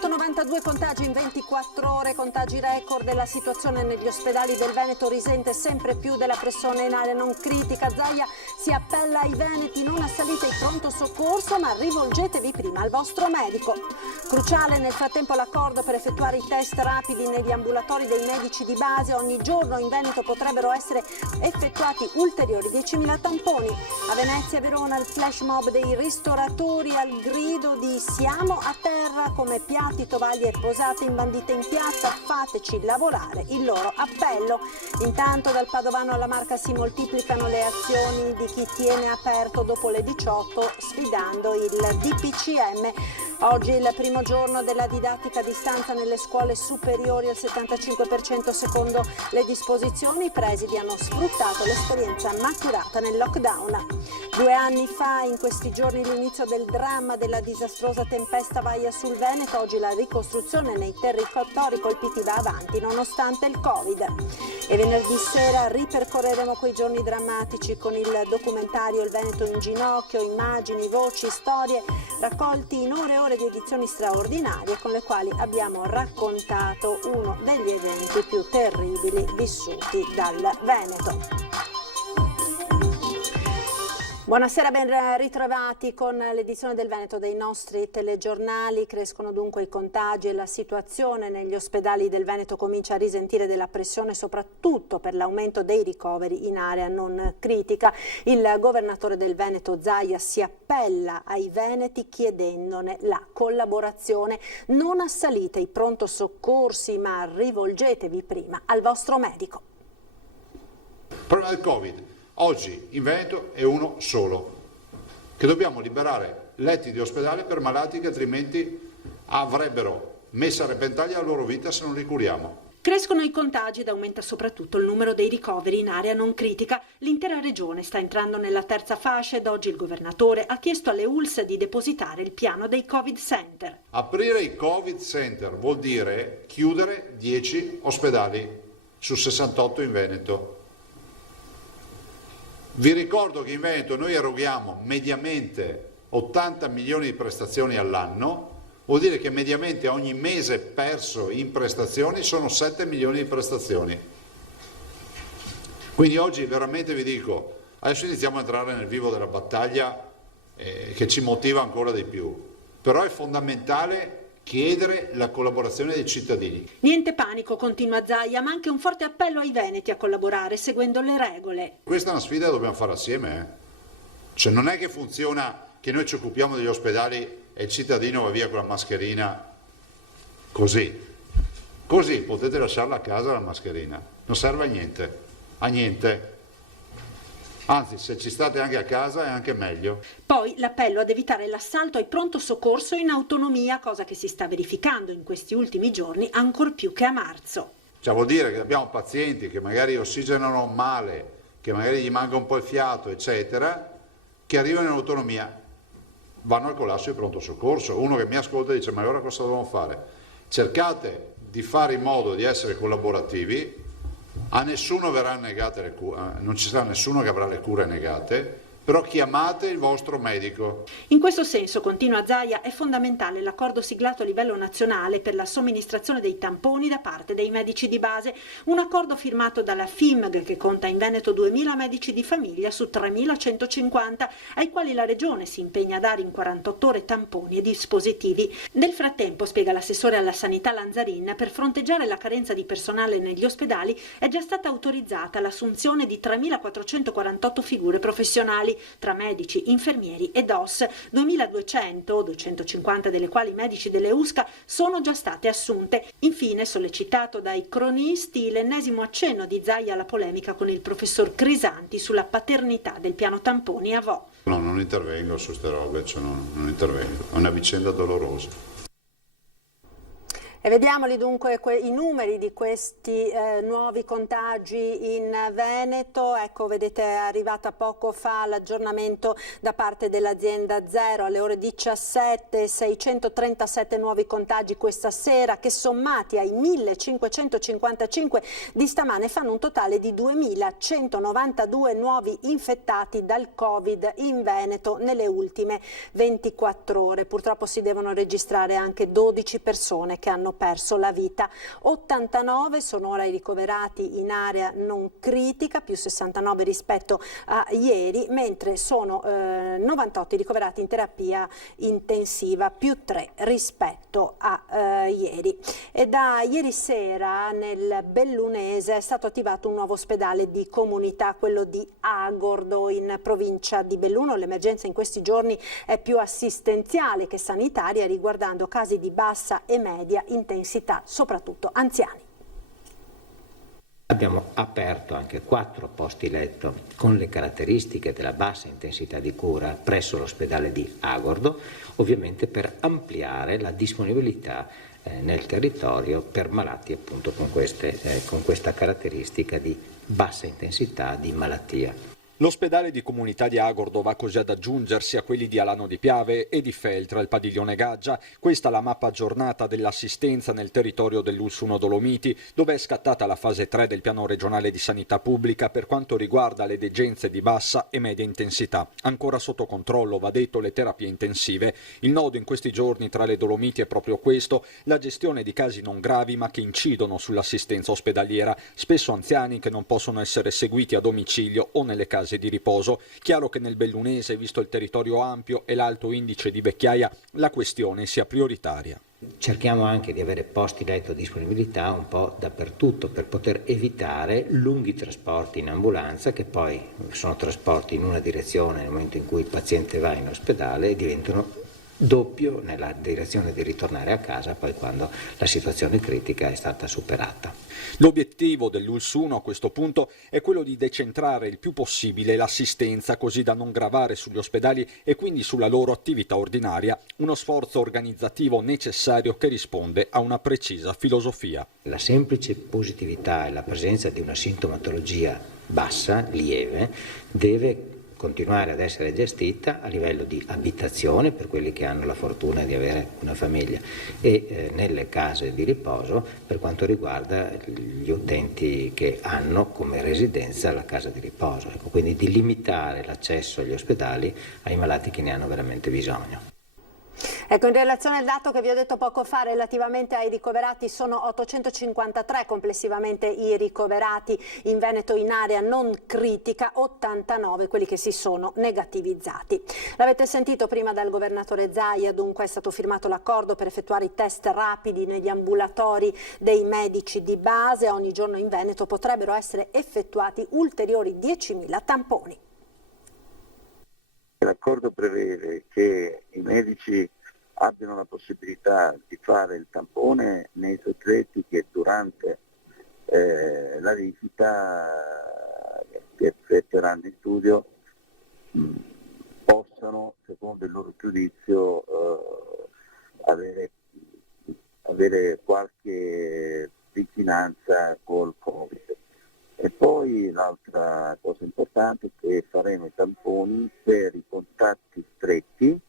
192 contagi in 24 ore, contagi record e la situazione negli ospedali del Veneto risente sempre più della pressione in area non critica. Zaia si appella ai veneti: non assalite il pronto soccorso ma rivolgetevi prima al vostro medico. Cruciale nel frattempo l'accordo per effettuare i test rapidi negli ambulatori dei medici di base. Ogni giorno in Veneto potrebbero essere effettuati ulteriori 10.000 tamponi. A Venezia e Verona il flash mob dei ristoratori al grido di siamo a terra, come piatti, tovaglie e posate imbandite in piazza, fateci lavorare, il loro appello. Intanto dal Padovano alla Marca si moltiplicano le azioni di chi tiene aperto dopo le 18 sfidando il DPCM. Oggi il primo giorno della didattica a distanza nelle scuole superiori al 75% secondo le disposizioni. I presidi hanno sfruttato l'esperienza maturata nel lockdown. 2 anni fa, in questi giorni, l'inizio del dramma della disastrosa tempesta Vaia sul Veneto. Oggi la ricostruzione nei territori colpiti va avanti nonostante il Covid. E venerdì sera ripercorreremo quei giorni drammatici con il documentario Il Veneto in ginocchio, immagini, voci, storie raccolti in ore e ore di edizioni straordinarie con le quali abbiamo raccontato uno degli eventi più terribili vissuti dal Veneto. Buonasera, ben ritrovati con l'edizione del Veneto dei nostri telegiornali. Crescono dunque i contagi e la situazione negli ospedali del Veneto comincia a risentire della pressione soprattutto per l'aumento dei ricoveri in area non critica. Il governatore del Veneto Zaia si appella ai veneti chiedendone la collaborazione. Non assalite i pronto soccorsi ma rivolgetevi prima al vostro medico. Il problema del Covid oggi in Veneto è uno solo, che dobbiamo liberare letti di ospedale per malati che altrimenti avrebbero messo a repentaglio la loro vita se non li curiamo. Crescono i contagi ed aumenta soprattutto il numero dei ricoveri in area non critica. L'intera regione sta entrando nella terza fascia ed oggi il governatore ha chiesto alle ULSS di depositare il piano dei Covid Center. Aprire i Covid Center vuol dire chiudere 10 ospedali su 68 in Veneto. Vi ricordo che in Veneto noi eroghiamo mediamente 80 milioni di prestazioni all'anno, vuol dire che mediamente ogni mese perso in prestazioni sono 7 milioni di prestazioni. Quindi oggi veramente vi dico, adesso iniziamo a entrare nel vivo della battaglia che ci motiva ancora di più, però è fondamentale chiedere la collaborazione dei cittadini. Niente panico, continua Zaia, ma anche un forte appello ai veneti a collaborare seguendo le regole. Questa è una sfida che dobbiamo fare assieme. Cioè non è che funziona che noi ci occupiamo degli ospedali e il cittadino va via con la mascherina così. Così potete lasciarla a casa la mascherina, non serve a niente. Anzi, se ci state anche a casa è anche meglio. Poi l'appello ad evitare l'assalto ai pronto soccorso in autonomia, cosa che si sta verificando in questi ultimi giorni ancor più che a marzo. Cioè vuol dire che abbiamo pazienti che magari ossigenano male, che magari gli manca un po' il fiato, eccetera, che arrivano in autonomia, vanno al collasso di pronto soccorso. Uno che mi ascolta dice: ma allora cosa dobbiamo fare? Cercate di fare in modo di essere collaborativi. A nessuno verrà negate le cure, non ci sarà nessuno che avrà le cure negate, però chiamate il vostro medico. In questo senso, continua Zaia, è fondamentale l'accordo siglato a livello nazionale per la somministrazione dei tamponi da parte dei medici di base, un accordo firmato dalla FIMG che conta in Veneto 2.000 medici di famiglia su 3.150, ai quali la regione si impegna a dare in 48 ore tamponi e dispositivi. Nel frattempo, spiega l'assessore alla sanità Lanzarin, per fronteggiare la carenza di personale negli ospedali è già stata autorizzata l'assunzione di 3.448 figure professionali, tra medici, infermieri e DOS. 2.200, 250 delle quali medici delle USCA, sono già state assunte. Infine, sollecitato dai cronisti, l'ennesimo accenno di Zaia alla polemica con il professor Crisanti sulla paternità del piano tamponi a Vo. No, non intervengo su ste robe, cioè non intervengo, è una vicenda dolorosa. E vediamoli dunque i numeri di questi nuovi contagi in Veneto. Ecco, vedete, è arrivata poco fa l'aggiornamento da parte dell'azienda Zero alle ore 17, 637 nuovi contagi questa sera, che sommati ai 1555 di stamane fanno un totale di 2192 nuovi infettati dal Covid in Veneto nelle ultime 24 ore. Purtroppo si devono registrare anche 12 persone che hanno perso la vita. 89 sono ora i ricoverati in area non critica, più 69 rispetto a ieri, mentre sono 98 i ricoverati in terapia intensiva, più 3 rispetto a ieri. E da ieri sera nel Bellunese è stato attivato un nuovo ospedale di comunità, quello di Agordo in provincia di Belluno. L'emergenza in questi giorni è più assistenziale che sanitaria, riguardando casi di bassa e media intensità, soprattutto anziani. Abbiamo aperto anche 4 posti letto con le caratteristiche della bassa intensità di cura presso l'ospedale di Agordo, ovviamente per ampliare la disponibilità nel territorio per malati appunto con questa caratteristica di bassa intensità di malattia. L'ospedale di comunità di Agordo va così ad aggiungersi a quelli di Alano di Piave e di Feltre, il padiglione Gaggia. Questa è la mappa aggiornata dell'assistenza nel territorio dell'Ulsuno Dolomiti, dove è scattata la fase 3 del piano regionale di sanità pubblica per quanto riguarda le degenze di bassa e media intensità. Ancora sotto controllo, va detto, le terapie intensive. Il nodo in questi giorni tra le Dolomiti è proprio questo, la gestione di casi non gravi ma che incidono sull'assistenza ospedaliera, spesso anziani che non possono essere seguiti a domicilio o nelle case di riposo. Chiaro che nel Bellunese, visto il territorio ampio e l'alto indice di vecchiaia, la questione sia prioritaria. Cerchiamo anche di avere posti letto a disponibilità un po' dappertutto per poter evitare lunghi trasporti in ambulanza, che poi sono trasporti in una direzione nel momento in cui il paziente va in ospedale e diventano doppio nella direzione di ritornare a casa poi quando la situazione critica è stata superata. L'obiettivo dell'Ulsuno a questo punto è quello di decentrare il più possibile l'assistenza, così da non gravare sugli ospedali e quindi sulla loro attività ordinaria, uno sforzo organizzativo necessario che risponde a una precisa filosofia. La semplice positività e la presenza di una sintomatologia bassa, lieve, deve continuare ad essere gestita a livello di abitazione per quelli che hanno la fortuna di avere una famiglia e nelle case di riposo per quanto riguarda gli utenti che hanno come residenza la casa di riposo. Ecco, quindi di limitare l'accesso agli ospedali ai malati che ne hanno veramente bisogno. Ecco, in relazione al dato che vi ho detto poco fa relativamente ai ricoverati, sono 853 complessivamente i ricoverati in Veneto in area non critica, 89 quelli che si sono negativizzati. L'avete sentito prima dal governatore Zaia, dunque è stato firmato l'accordo per effettuare i test rapidi negli ambulatori dei medici di base. Ogni giorno in Veneto potrebbero essere effettuati ulteriori 10.000 tamponi. L'accordo prevede che i medici abbiano la possibilità di fare il tampone nei soggetti che durante la visita che effettueranno in studio possano, secondo il loro giudizio, avere qualche vicinanza col Covid. E poi l'altra cosa importante è che faremo i tamponi per i contatti stretti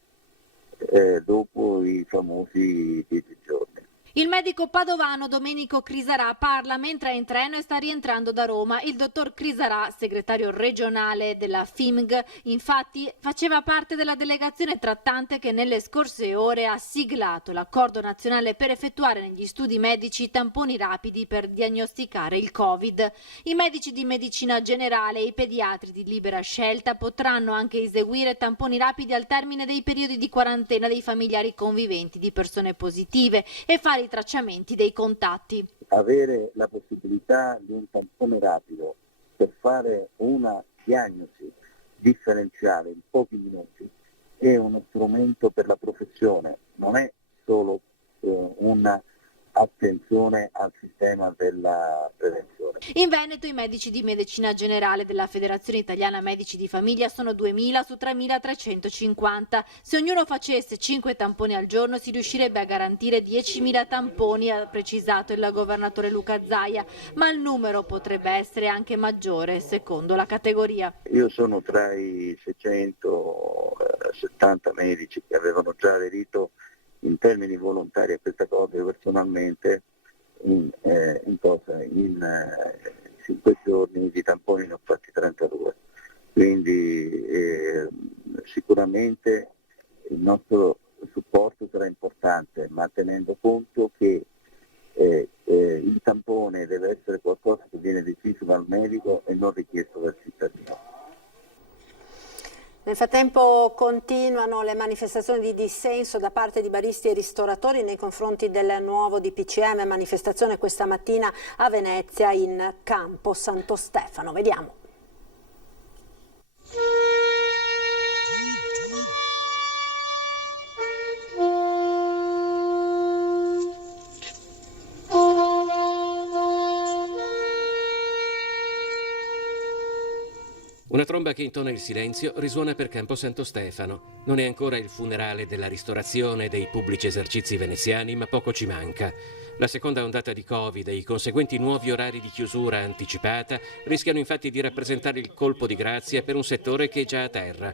dopo i famosi 10 giorni. Il medico padovano Domenico Crisarà parla mentre è in treno e sta rientrando da Roma. Il dottor Crisarà, segretario regionale della FIMG, infatti faceva parte della delegazione trattante che nelle scorse ore ha siglato l'accordo nazionale per effettuare negli studi medici tamponi rapidi per diagnosticare il Covid. I medici di medicina generale e i pediatri di libera scelta potranno anche eseguire tamponi rapidi al termine dei periodi di quarantena dei familiari conviventi di persone positive e fare i tracciamenti dei contatti. Avere la possibilità di un tampone rapido per fare una diagnosi differenziale in pochi minuti è uno strumento per la professione, non è solo un attenzione al sistema della prevenzione. In Veneto i medici di medicina generale della Federazione Italiana Medici di Famiglia sono 2.000 su 3.350. Se ognuno facesse 5 tamponi al giorno si riuscirebbe a garantire 10.000 tamponi, ha precisato il governatore Luca Zaia, ma il numero potrebbe essere anche maggiore secondo la categoria. Io sono tra i 670 medici che avevano già aderito in termini volontari a questa cosa. Io personalmente in 5 giorni di tamponi ne ho fatti 32, quindi sicuramente il nostro supporto sarà importante, ma tenendo conto che il tampone deve essere qualcosa che viene deciso dal medico e non richiesto dal cittadino. Nel frattempo continuano le manifestazioni di dissenso da parte di baristi e ristoratori nei confronti del nuovo DPCM, manifestazione questa mattina a Venezia in Campo Santo Stefano. Vediamo. Una tromba che intona il silenzio risuona per Campo Santo Stefano. Non è ancora il funerale della ristorazione e dei pubblici esercizi veneziani, ma poco ci manca. La seconda ondata di Covid e i conseguenti nuovi orari di chiusura anticipata rischiano infatti di rappresentare il colpo di grazia per un settore che è già a terra.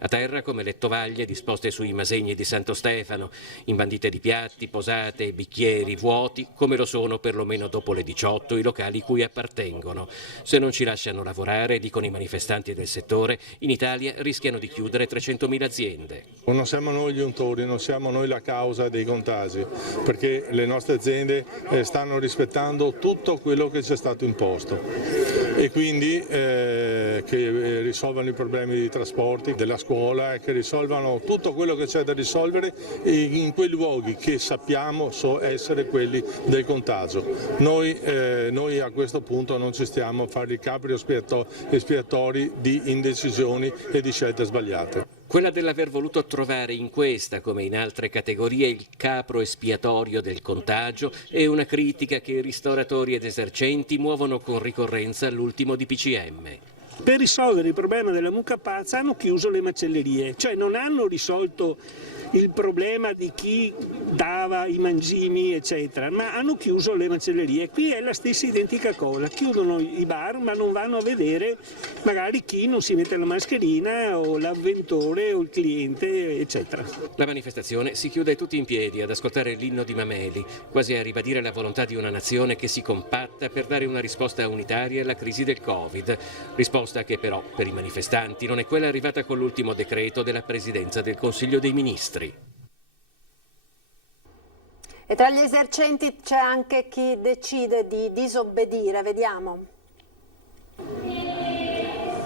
A terra come le tovaglie disposte sui masegni di Santo Stefano, imbandite di piatti, posate e bicchieri vuoti, come lo sono perlomeno dopo le 18 i locali cui appartengono. Se non ci lasciano lavorare, dicono i manifestanti del settore, in Italia rischiano di chiudere 300.000 aziende. Non siamo noi gli untori, non siamo noi la causa dei contagi, perché le nostre aziende stanno rispettando tutto quello che ci è stato imposto e quindi che risolvano i problemi di trasporti, della scuola e che risolvano tutto quello che c'è da risolvere in quei luoghi che sappiamo essere quelli del contagio. Noi a questo punto non ci stiamo a fare i capri espiatori di indecisioni e di scelte sbagliate. Quella dell'aver voluto trovare in questa, come in altre categorie, il capro espiatorio del contagio è una critica che ristoratori ed esercenti muovono con ricorrenza all'ultimo DPCM. Per risolvere il problema della mucca pazza hanno chiuso le macellerie, cioè non hanno risolto il problema di chi dava i mangimi eccetera, ma hanno chiuso le macellerie. Qui è la stessa identica cosa, chiudono i bar ma non vanno a vedere magari chi non si mette la mascherina o l'avventore o il cliente eccetera. La manifestazione si chiude tutti in piedi ad ascoltare l'inno di Mameli, quasi a ribadire la volontà di una nazione che si compatta per dare una risposta unitaria alla crisi del Covid, risposta che però per i manifestanti non è quella arrivata con l'ultimo decreto della Presidenza del Consiglio dei Ministri. E tra gli esercenti c'è anche chi decide di disobbedire, vediamo.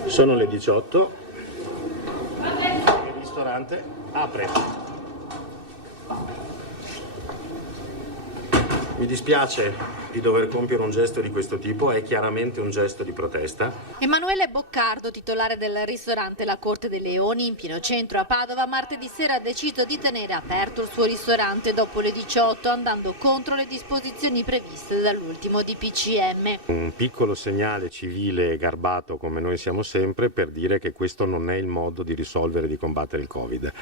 Sono le 18, il ristorante apre. Mi dispiace di dover compiere un gesto di questo tipo, è chiaramente un gesto di protesta. Emanuele Boccardo, titolare del ristorante La Corte dei Leoni in pieno centro a Padova, martedì sera ha deciso di tenere aperto il suo ristorante dopo le 18, andando contro le disposizioni previste dall'ultimo DPCM. Un piccolo segnale civile e garbato come noi siamo sempre per dire che questo non è il modo di risolvere e di combattere il Covid.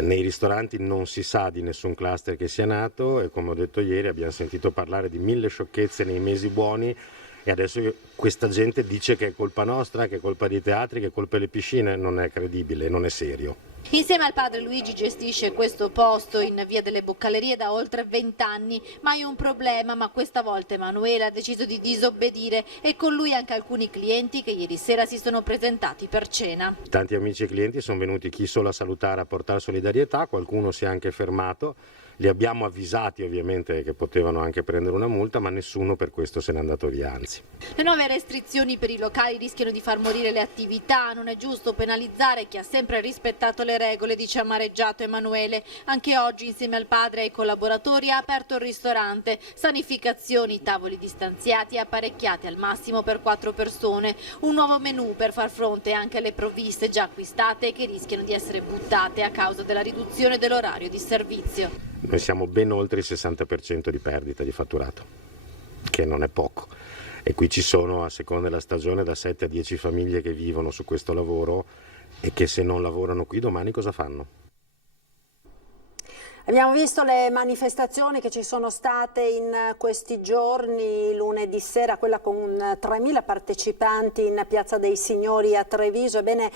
Nei ristoranti non si sa di nessun cluster che sia nato e come ho detto ieri abbiamo sentito parlare di 1000 sciocchezze nei mesi buoni e adesso questa gente dice che è colpa nostra, che è colpa dei teatri, che è colpa delle piscine. Non è credibile, non è serio. Insieme al padre Luigi gestisce questo posto in via delle Boccalerie da oltre 20 anni, mai un problema, ma questa volta Emanuele ha deciso di disobbedire e con lui anche alcuni clienti che ieri sera si sono presentati per cena. Tanti amici e clienti sono venuti, chi solo a salutare, a portare solidarietà, qualcuno si è anche fermato. Li abbiamo avvisati ovviamente che potevano anche prendere una multa, ma nessuno per questo se n'è andato via, anzi. Le nuove restrizioni per i locali rischiano di far morire le attività, non è giusto penalizzare chi ha sempre rispettato le regole, dice amareggiato Emanuele. Anche oggi insieme al padre e ai collaboratori ha aperto il ristorante, sanificazioni, tavoli distanziati e apparecchiati al massimo per 4 persone, un nuovo menù per far fronte anche alle provviste già acquistate e che rischiano di essere buttate a causa della riduzione dell'orario di servizio. Noi siamo ben oltre il 60% di perdita di fatturato, che non è poco. E qui ci sono, a seconda della stagione, da 7 a 10 famiglie che vivono su questo lavoro e che se non lavorano qui domani cosa fanno? Abbiamo visto le manifestazioni che ci sono state in questi giorni, lunedì sera quella con 3.000 partecipanti in Piazza dei Signori a Treviso. Ebbene,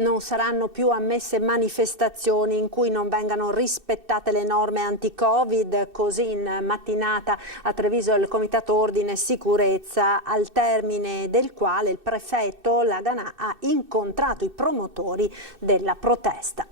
non saranno più ammesse manifestazioni in cui non vengano rispettate le norme anti-Covid. Così in mattinata a Treviso il Comitato Ordine e Sicurezza, al termine del quale il prefetto Laganà ha incontrato i promotori della protesta.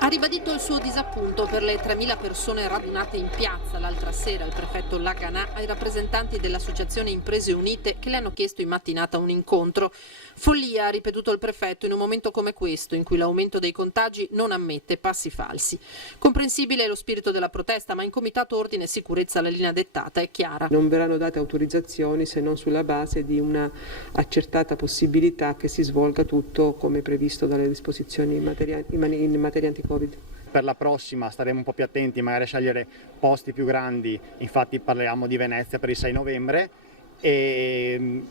Ha ribadito il suo disappunto per le 3.000 persone radunate in piazza l'altra sera. Il prefetto Laganà ai rappresentanti dell'Associazione Imprese Unite che le hanno chiesto in mattinata un incontro. Follia, ha ripetuto il prefetto, in un momento come questo in cui l'aumento dei contagi non ammette passi falsi. Comprensibile lo spirito della protesta, ma in Comitato Ordine e Sicurezza la linea dettata è chiara. Non verranno date autorizzazioni se non sulla base di una accertata possibilità che si svolga tutto come previsto dalle disposizioni in materia anti-Covid. Per la prossima staremo un po' più attenti, magari a scegliere posti più grandi, infatti parliamo di Venezia per il 6 novembre e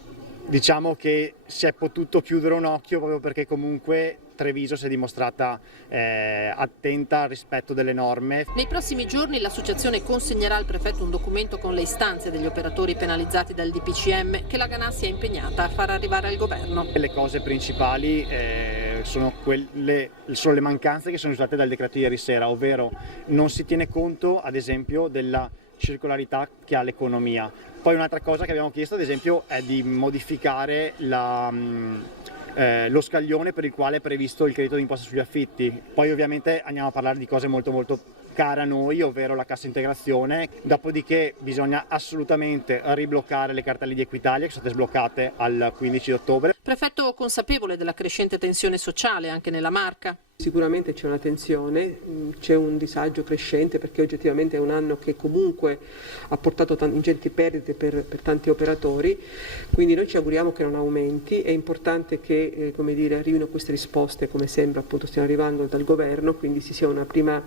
diciamo che si è potuto chiudere un occhio proprio perché comunque Treviso si è dimostrata attenta al rispetto delle norme. Nei prossimi giorni l'associazione consegnerà al prefetto un documento con le istanze degli operatori penalizzati dal DPCM che Laganà si è impegnata a far arrivare al governo. Le cose principali sono le mancanze che sono risultate dal decreto ieri sera, ovvero non si tiene conto ad esempio della circolarità che ha l'economia. Poi un'altra cosa che abbiamo chiesto ad esempio è di modificare lo scaglione per il quale è previsto il credito d'imposta sugli affitti. Poi ovviamente andiamo a parlare di cose molto care a noi, ovvero la cassa integrazione. Dopodiché bisogna assolutamente ribloccare le cartelle di Equitalia che sono state sbloccate al 15 ottobre. Prefetto consapevole della crescente tensione sociale anche nella Marca. Sicuramente c'è una tensione, c'è un disagio crescente perché oggettivamente è un anno che comunque ha portato ingenti perdite per tanti operatori, quindi noi ci auguriamo che non aumenti. È importante che arrivino queste risposte, come sembra appunto stiano arrivando dal governo, quindi si sia una prima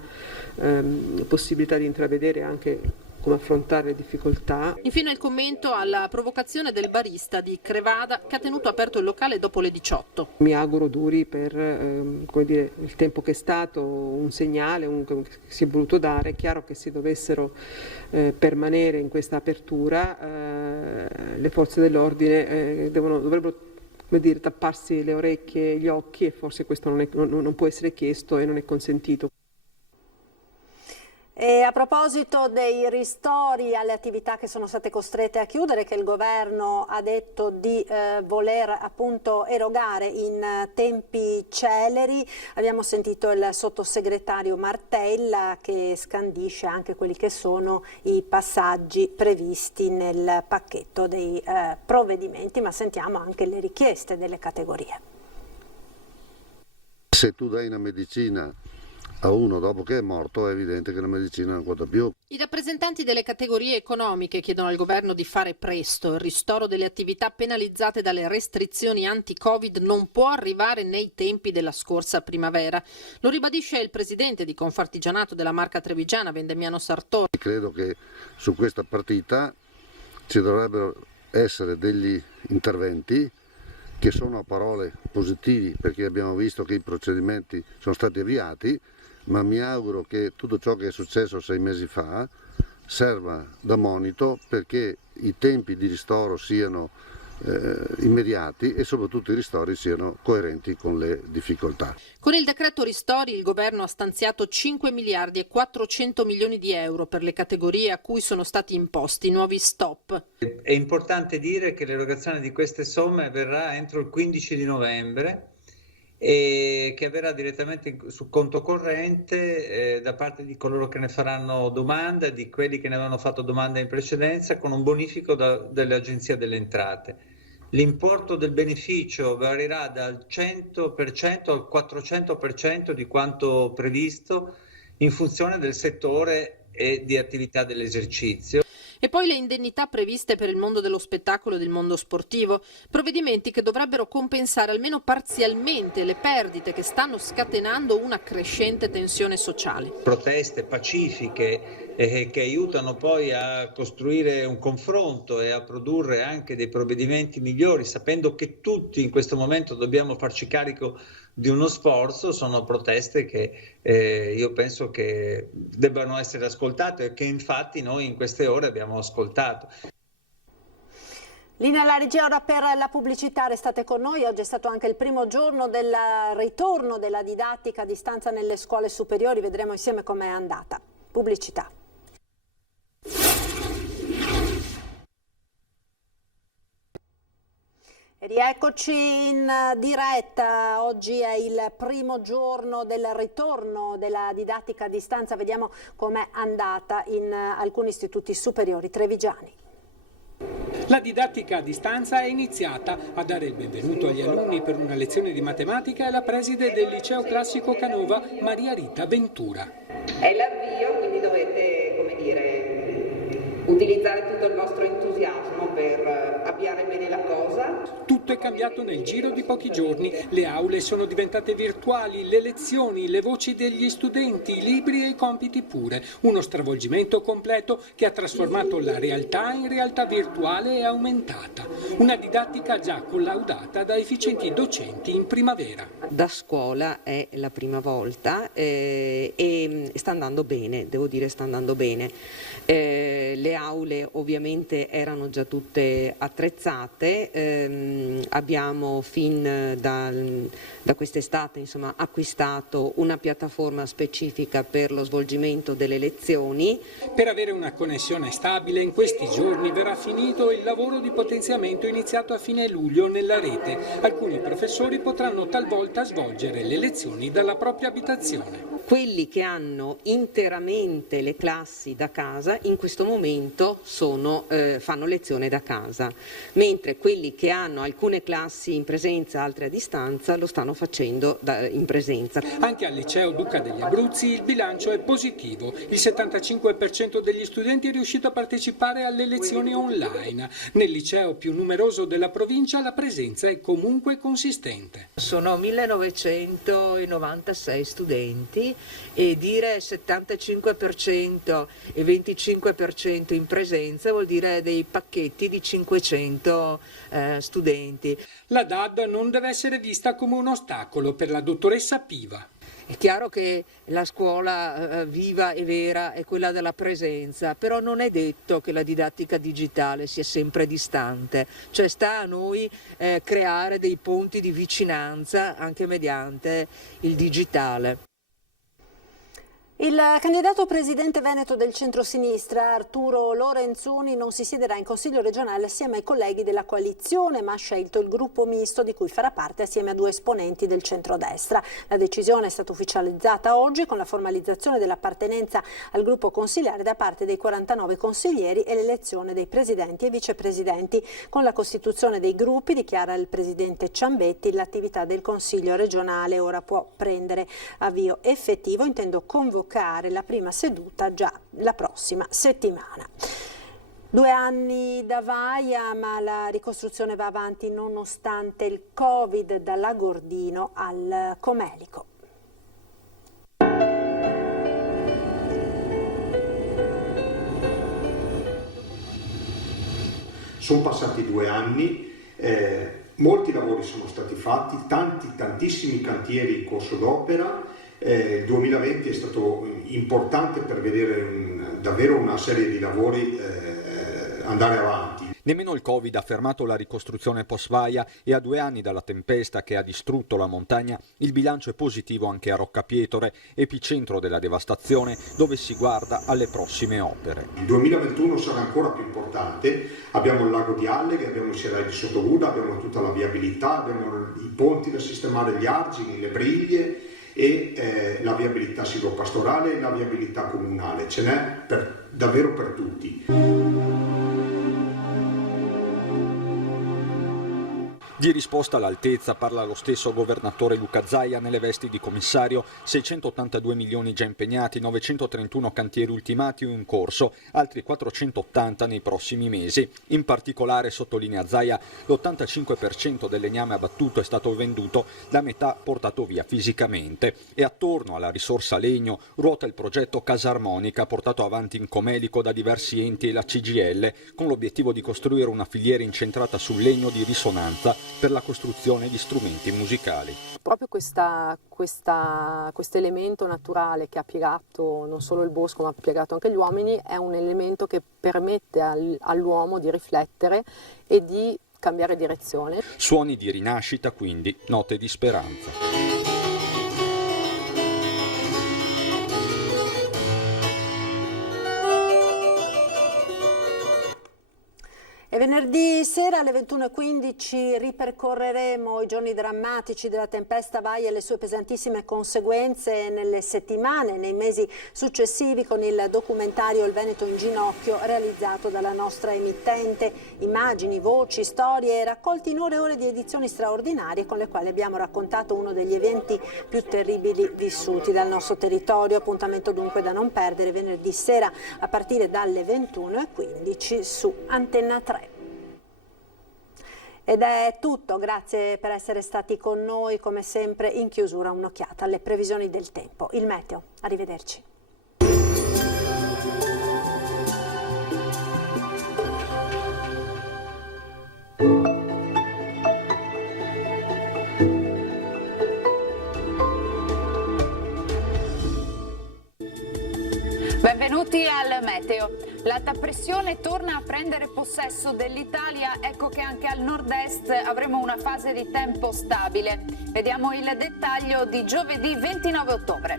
possibilità di intravedere anche come affrontare le difficoltà. Infine il commento alla provocazione del barista di Crevada che ha tenuto aperto il locale dopo le 18. Mi auguro duri per il tempo che è stato, un segnale che si è voluto dare. È chiaro che se dovessero permanere in questa apertura le forze dell'ordine dovrebbero tapparsi le orecchie e gli occhi e forse questo non può essere chiesto e non è consentito. E a proposito dei ristori alle attività che sono state costrette a chiudere, che il governo ha detto di voler appunto erogare in tempi celeri, abbiamo sentito il sottosegretario Martella che scandisce anche quelli che sono i passaggi previsti nel pacchetto dei provvedimenti, ma sentiamo anche le richieste delle categorie. Se tu dai una medicina a uno dopo che è morto è evidente che la medicina non conta più. I rappresentanti delle categorie economiche chiedono al governo di fare presto. Il ristoro delle attività penalizzate dalle restrizioni anti-Covid non può arrivare nei tempi della scorsa primavera. Lo ribadisce il presidente di Confartigianato della Marca Trevigiana, Vendemiano Sartori. Credo che su questa partita ci dovrebbero essere degli interventi che sono a parole positivi perché abbiamo visto che i procedimenti sono stati avviati, ma mi auguro che tutto ciò che è successo 6 mesi fa serva da monito perché i tempi di ristoro siano immediati e soprattutto i ristori siano coerenti con le difficoltà. Con il decreto ristori il governo ha stanziato 5 miliardi e 400 milioni di euro per le categorie a cui sono stati imposti nuovi stop. È importante dire che l'erogazione di queste somme avverrà entro il 15 di novembre e che avverrà direttamente su conto corrente da parte di coloro che ne faranno domanda, di quelli che ne avevano fatto domanda in precedenza, con un bonifico dell'Agenzia delle Entrate. L'importo del beneficio varierà dal 100% al 400% di quanto previsto in funzione del settore e di attività dell'esercizio. E poi le indennità previste per il mondo dello spettacolo e del mondo sportivo, provvedimenti che dovrebbero compensare almeno parzialmente le perdite che stanno scatenando una crescente tensione sociale. Proteste pacifiche che aiutano poi a costruire un confronto e a produrre anche dei provvedimenti migliori, sapendo che tutti in questo momento dobbiamo farci carico di uno sforzo, sono proteste che io penso che debbano essere ascoltate e che infatti noi in queste ore abbiamo ascoltato. Linea alla regia ora per la pubblicità, restate con noi. Oggi è stato anche il primo giorno del ritorno della didattica a distanza nelle scuole superiori, vedremo insieme com'è andata. Pubblicità. Rieccoci in diretta, oggi è il primo giorno del ritorno della didattica a distanza, vediamo com'è andata in alcuni istituti superiori trevigiani. La didattica a distanza è iniziata. A dare il benvenuto agli alunni per una lezione di matematica è la preside del liceo classico Canova, Maria Rita Ventura. È l'avvio, quindi dovete, come dire, utilizzare tutto il vostro entusiasmo per avviare bene la cosa. Tutto è cambiato nel giro di pochi giorni. Le aule sono diventate virtuali, le lezioni, le voci degli studenti, i libri e i compiti pure. Uno stravolgimento completo che ha trasformato la realtà in realtà virtuale e aumentata. Una didattica già collaudata da efficienti docenti in primavera. Da scuola è la prima volta e sta andando bene, devo dire sta andando bene. Le aule ovviamente erano già tutte attrezzate, abbiamo fin da quest'estate insomma, acquistato una piattaforma specifica per lo svolgimento delle lezioni. Per avere una connessione stabile in questi giorni verrà finito il lavoro di potenziamento iniziato a fine luglio nella rete. Alcuni professori potranno talvolta svolgere le lezioni dalla propria abitazione. Quelli che hanno interamente le classi da casa in questo momento fanno lezione da casa, mentre quelli che hanno alcune classi in presenza, altre a distanza, lo stanno facendo in presenza. Anche al liceo Duca degli Abruzzi il bilancio è positivo. Il 75% degli studenti è riuscito a partecipare alle lezioni online. Nel liceo più numeroso della provincia la presenza è comunque consistente. Sono 1996 studenti e dire 75% e 25% in presenza vuol dire dei pacchetti di 500 studenti. La DAD non deve essere vista come un ostacolo per la dottoressa Piva. È chiaro che la scuola viva e vera è quella della presenza, però non è detto che la didattica digitale sia sempre distante, cioè sta a noi creare dei ponti di vicinanza anche mediante il digitale. Il candidato presidente veneto del centro-sinistra, Arturo Lorenzoni, non si siederà in Consiglio regionale assieme ai colleghi della coalizione, ma ha scelto il gruppo misto di cui farà parte assieme a 2 esponenti del centrodestra. La decisione è stata ufficializzata oggi con la formalizzazione dell'appartenenza al gruppo consigliare da parte dei 49 consiglieri e l'elezione dei presidenti e vicepresidenti. Con la costituzione dei gruppi, dichiara il presidente Ciambetti, l'attività del Consiglio regionale ora può prendere avvio effettivo. Intendo convocare la prima seduta già la prossima settimana. 2 anni da vaia, ma la ricostruzione va avanti nonostante il Covid, dall'Agordino al Comelico. Sono passati 2 anni, molti lavori sono stati fatti, tantissimi cantieri in corso d'opera. Il 2020 è stato importante per vedere davvero una serie di lavori andare avanti. Nemmeno il Covid ha fermato la ricostruzione post-vaia e a 2 anni dalla tempesta che ha distrutto la montagna il bilancio è positivo anche a Roccapietore, epicentro della devastazione, dove si guarda alle prossime opere. Il 2021 sarà ancora più importante, abbiamo il lago di Alleghe, abbiamo i serrai di Sottoguda, abbiamo tutta la viabilità, abbiamo i ponti da sistemare, gli argini, le briglie e la viabilità silvopastorale e la viabilità comunale. Ce n'è davvero per tutti. Di risposta all'altezza parla lo stesso governatore Luca Zaia nelle vesti di commissario: 682 milioni già impegnati, 931 cantieri ultimati o in corso, altri 480 nei prossimi mesi. In particolare, sottolinea Zaia, l'85% del legname abbattuto è stato venduto, la metà portato via fisicamente. E attorno alla risorsa legno ruota il progetto Casa Armonica, portato avanti in Comelico da diversi enti e la CGIL, con l'obiettivo di costruire una filiera incentrata sul legno di risonanza per la costruzione di strumenti musicali. Proprio questo elemento naturale che ha piegato non solo il bosco ma ha piegato anche gli uomini è un elemento che permette all'uomo di riflettere e di cambiare direzione. Suoni di rinascita, quindi, note di speranza. E venerdì sera alle 21:15 ripercorreremo i giorni drammatici della tempesta Vai e le sue pesantissime conseguenze nelle settimane e nei mesi successivi con il documentario Il Veneto in ginocchio, realizzato dalla nostra emittente. Immagini, voci, storie raccolti in ore e ore di edizioni straordinarie con le quali abbiamo raccontato uno degli eventi più terribili vissuti dal nostro territorio. Appuntamento dunque da non perdere venerdì sera a partire dalle 21:15 su Antenna 3. Ed è tutto, grazie per essere stati con noi, come sempre in chiusura un'occhiata alle previsioni del tempo. Il meteo, arrivederci. Benvenuti al meteo. L'alta pressione torna a prendere possesso dell'Italia, ecco che anche al nord-est avremo una fase di tempo stabile. Vediamo il dettaglio di giovedì 29 ottobre.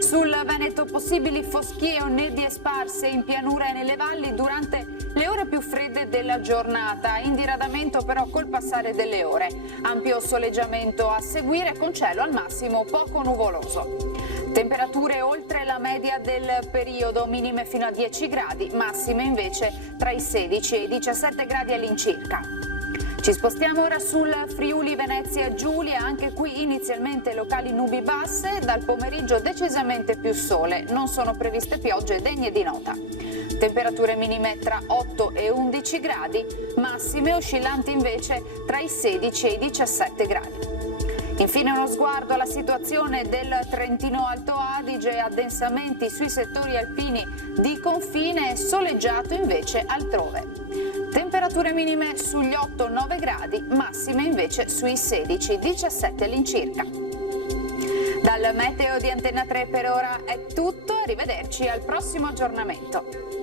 Sul Veneto possibili foschie o nebbie sparse in pianura e nelle valli durante le ore più fredde della giornata, in diradamento però col passare delle ore. Ampio soleggiamento a seguire con cielo al massimo poco nuvoloso. Temperature oltre la media del periodo, minime fino a 10 gradi, massime invece tra i 16 e i 17 gradi all'incirca. Ci spostiamo ora sul Friuli Venezia Giulia, anche qui inizialmente locali nubi basse, dal pomeriggio decisamente più sole, non sono previste piogge degne di nota. Temperature minime tra 8 e 11 gradi, massime oscillanti invece tra i 16 e i 17 gradi. Infine uno sguardo alla situazione del Trentino Alto Adige, addensamenti sui settori alpini di confine, soleggiato invece altrove. Temperature minime sugli 8-9 gradi, massime invece sui 16-17 all'incirca. Dal meteo di Antenna 3 per ora è tutto, arrivederci al prossimo aggiornamento.